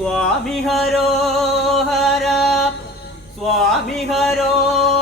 സ്വാമി ഹരോഹര സ്വാമി ഹരോഹര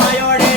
માયોડે